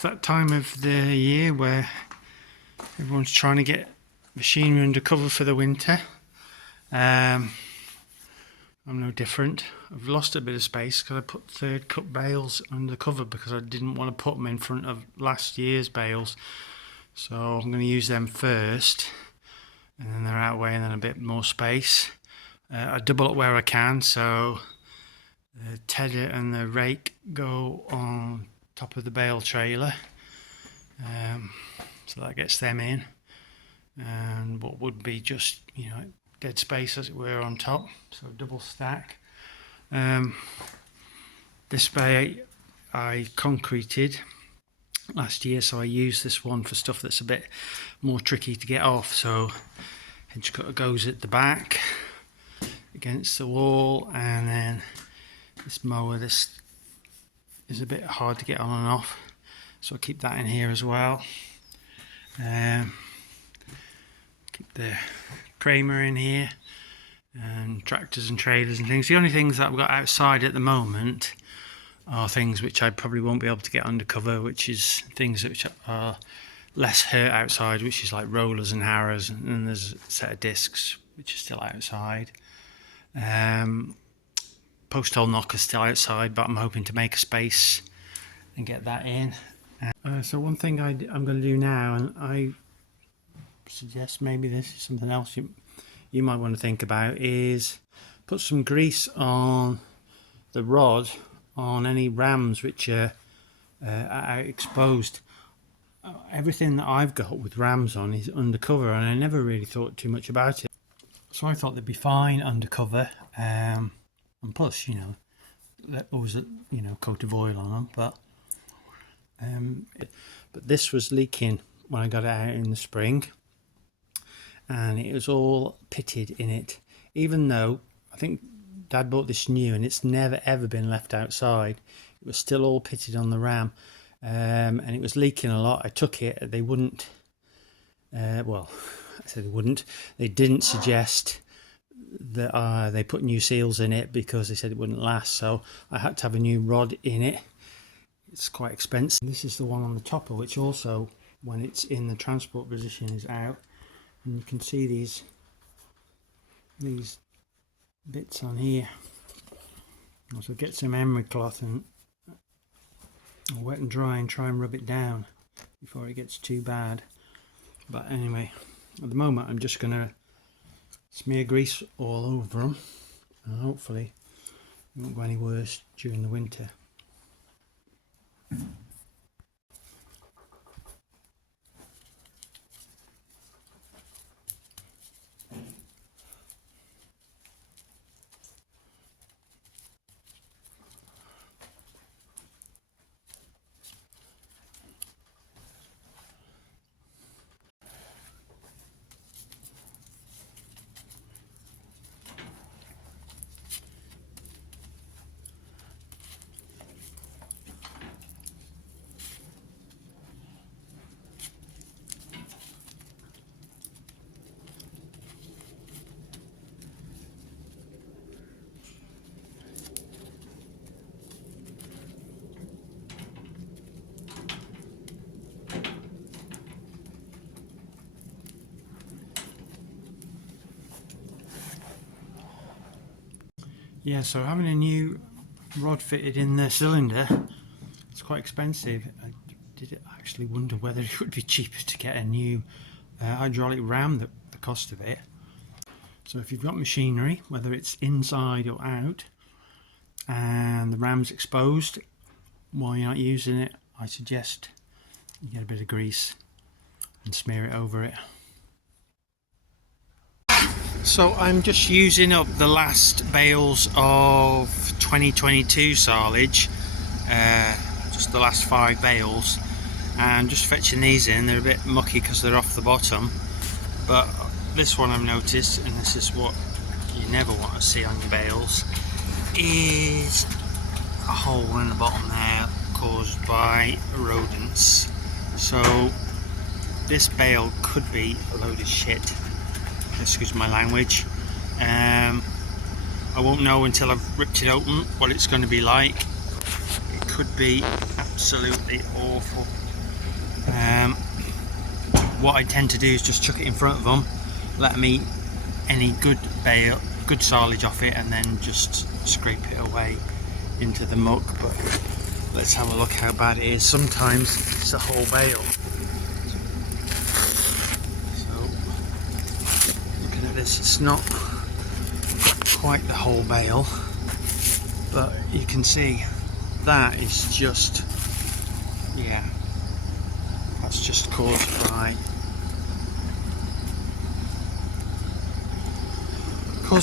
It's that time of the year where everyone's trying to get machinery under cover for the winter. I'm no different. I've lost a bit of space because I put third cut bales under cover because I didn't want to put them in front of last year's bales. So I'm going to use them first, and then they're out of the way and then a bit more space. I double up where I can, so the tedder and the rake go on top of the bale trailer, so that gets them in, and what would be just, dead space as it were on top, so double stack. This bay I concreted last year, so I use this one for stuff that's a bit more tricky to get off. So hedge cutter goes at the back against the wall, and then this mower, this is a bit hard to get on and off, so I keep that in here as well. Keep the Kramer in here, and tractors and trailers and things. The only things that I've got outside at the moment are things which I probably won't be able to get under cover, which is things which are less hurt outside, which is like rollers and harrows, and then there's a set of discs which are still outside. Post hole knocker's still outside, but I'm hoping to make a space and get that in. So one thing I'm going to do now, and I suggest maybe this is something else you might want to think about, is put some grease on the rod on any rams which are exposed. Everything that I've got with rams on is undercover, and I never really thought too much about it, so I thought they'd be fine undercover. And plus, there was a coat of oil on them, but this was leaking when I got it out in the spring, and it was all pitted in it, even though I think Dad bought this new and it's never ever been left outside. It was still all pitted on the ram, and it was leaking a lot. I took it, they wouldn't, well, I said they didn't suggest that they put new seals in it because they said it wouldn't last, so I had to have a new rod in it. It's quite expensive. This is the one on the topper, which also, when it's in the transport position, is out, and you can see these bits on here. So get some emery cloth and wet and dry and try and rub it down before it gets too bad. But anyway, at the moment I'm just going to smear grease all over them, and hopefully it won't go any worse during the winter. Yeah, so having a new rod fitted in the cylinder, it's quite expensive. I did actually wonder whether it would be cheaper to get a new hydraulic ram, the cost of it. So if you've got machinery, whether it's inside or out, and the ram's exposed while you're not using it, I suggest you get a bit of grease and smear it over it. So I'm just using up the last bales of 2022 silage, just the last 5 bales, and just fetching these in. They're a bit mucky because they're off the bottom, but this one I've noticed, and this is what you never want to see on your bales, is a hole in the bottom there caused by rodents. So this bale could be a load of shit, excuse my language. I won't know until I've ripped it open what it's going to be like. It could be absolutely awful. What I tend to do is just chuck it in front of them, let them eat any good silage off it, and then just scrape it away into the muck. But let's have a look how bad it is. Sometimes it's a whole bale. So looking at this, it's not quite the whole bale, but you can see that is just, yeah, that's just caused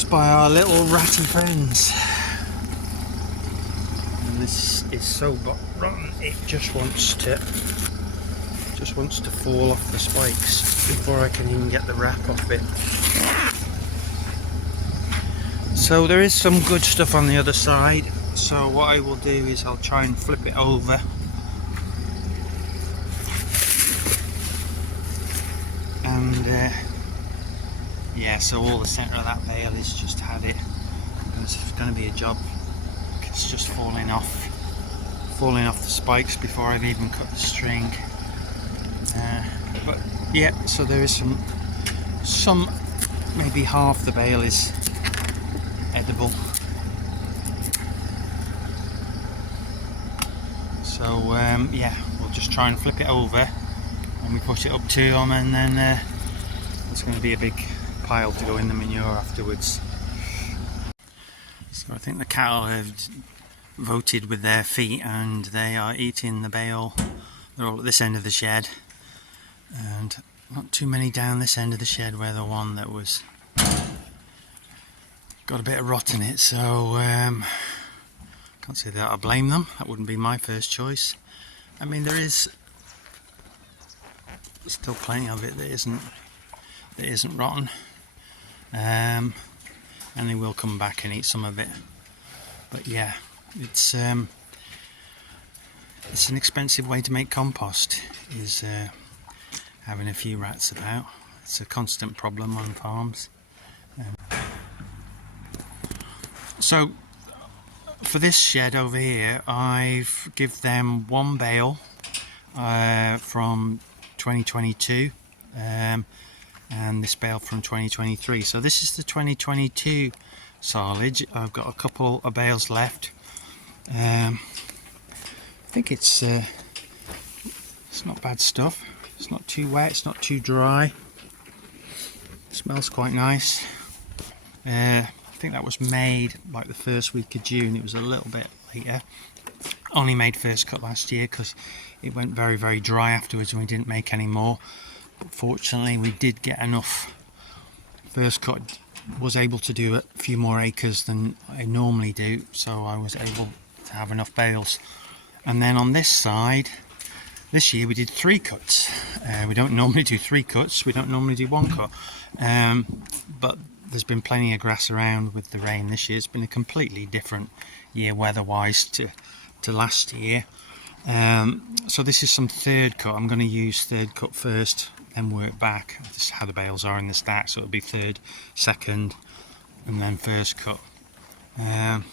by our little ratty friends. And this is so rotten, it just wants to fall off the spikes before I can even get the wrap off it. So there is some good stuff on the other side, so what I will do is I'll try and flip it over. And yeah, so all the centre of that bale is just had it. It's going to be a job. It's just falling off the spikes before I've even cut the string. But yeah, so there is some maybe half the bale is edible. So yeah, we'll just try and flip it over and we put it up to them, and then it's going to be a big pile to go in the manure afterwards. So I think the cattle have voted with their feet and they are eating the bale. They're all at this end of the shed, and not too many down this end of the shed where the one that was got a bit of rot in it. So can't say that I blame them. That wouldn't be my first choice. I mean, there is still plenty of it that isn't rotten. And they will come back and eat some of it. But yeah, it's an expensive way to make compost, is having a few rats about. It's a constant problem on farms. So for this shed over here, I've give them one bale from 2022. And this bale from 2023. So this is the 2022 silage. I've got a couple of bales left. I think it's not bad stuff. It's not too wet, it's not too dry. It smells quite nice. I think that was made like the first week of June. It was a little bit later. Only made first cut last year because it went very, very dry afterwards and we didn't make any more. But fortunately we did get enough. First cut was able to do a few more acres than I normally do, so I was able to have enough bales. And then on this side, this year we did 3 cuts. We don't normally do 3 cuts, we don't normally do 1 cut, but there's been plenty of grass around with the rain this year. It's been a completely different year weather-wise to last year. So this is some 3rd cut. I'm going to use 3rd cut first, then work back. This is how the bales are in the stack, so it'll be 3rd, 2nd, and then 1st cut. The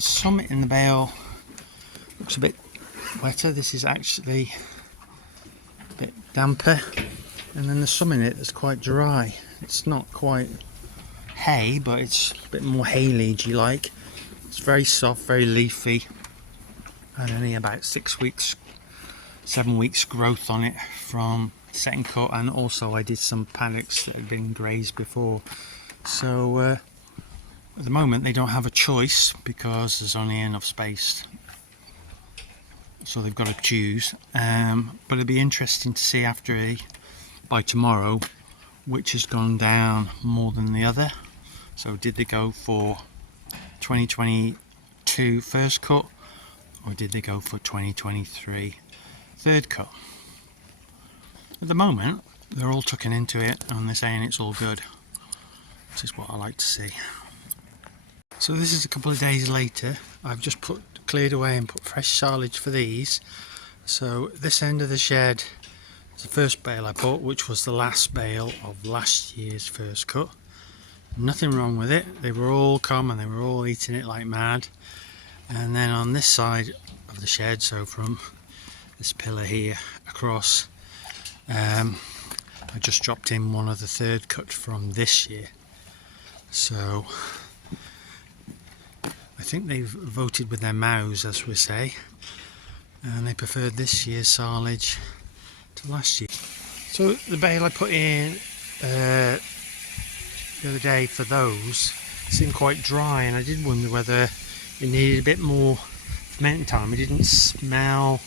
summit in the bale looks a bit wetter. This is actually a bit damper, and then the some in it is quite dry. It's not quite hay, but it's a bit more haylage-y like. It's very soft, very leafy, and only about 6 weeks, 7 weeks growth on it from second cut. And also I did some paddocks that had been grazed before, so at the moment they don't have a choice because there's only enough space, so they've got to choose. But it'll be interesting to see by tomorrow which has gone down more than the other. So did they go for 2022 first cut, or did they go for 2023 3rd cut? At the moment they're all tucking into it and they're saying it's all good, which is what I like to see. So this is a couple of days later. I've just cleared away and put fresh silage for these. So this end of the shed is the first bale I put, which was the last bale of last year's first cut. Nothing wrong with it. They were all calm and they were all eating it like mad. And then on this side of the shed, so from this pillar here across. I just dropped in one of the third cut from this year, so I think they've voted with their mouths, as we say, and they preferred this year's silage to last year. So the bale I put in the other day for those seemed quite dry, and I did wonder whether it needed a bit more fermenting time. It didn't smell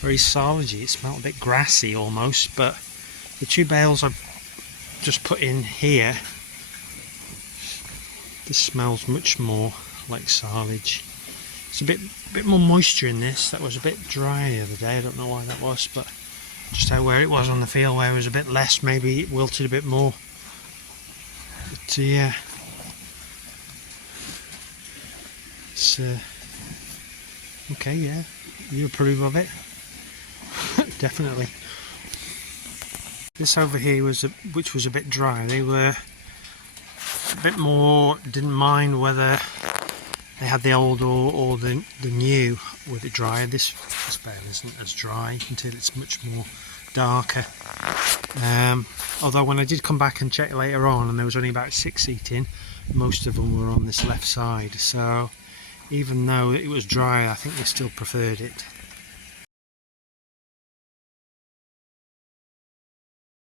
very silagey, it smelled a bit grassy almost, but the two bales I've just put in here, this smells much more like silage. It's a bit more moisture in this. That was a bit dry the other day, I don't know why that was, but just how where it was on the field, where it was a bit less, maybe it wilted a bit more. But yeah, it's okay. Yeah, you approve of it? Definitely. This over here which was a bit dry. They were a bit more, didn't mind whether they had the old or the new with it dry. This bale isn't as dry until it's much more darker. Although when I did come back and check later on, and there was only about 6 eating, most of them were on this left side. So even though it was dry, I think they still preferred it.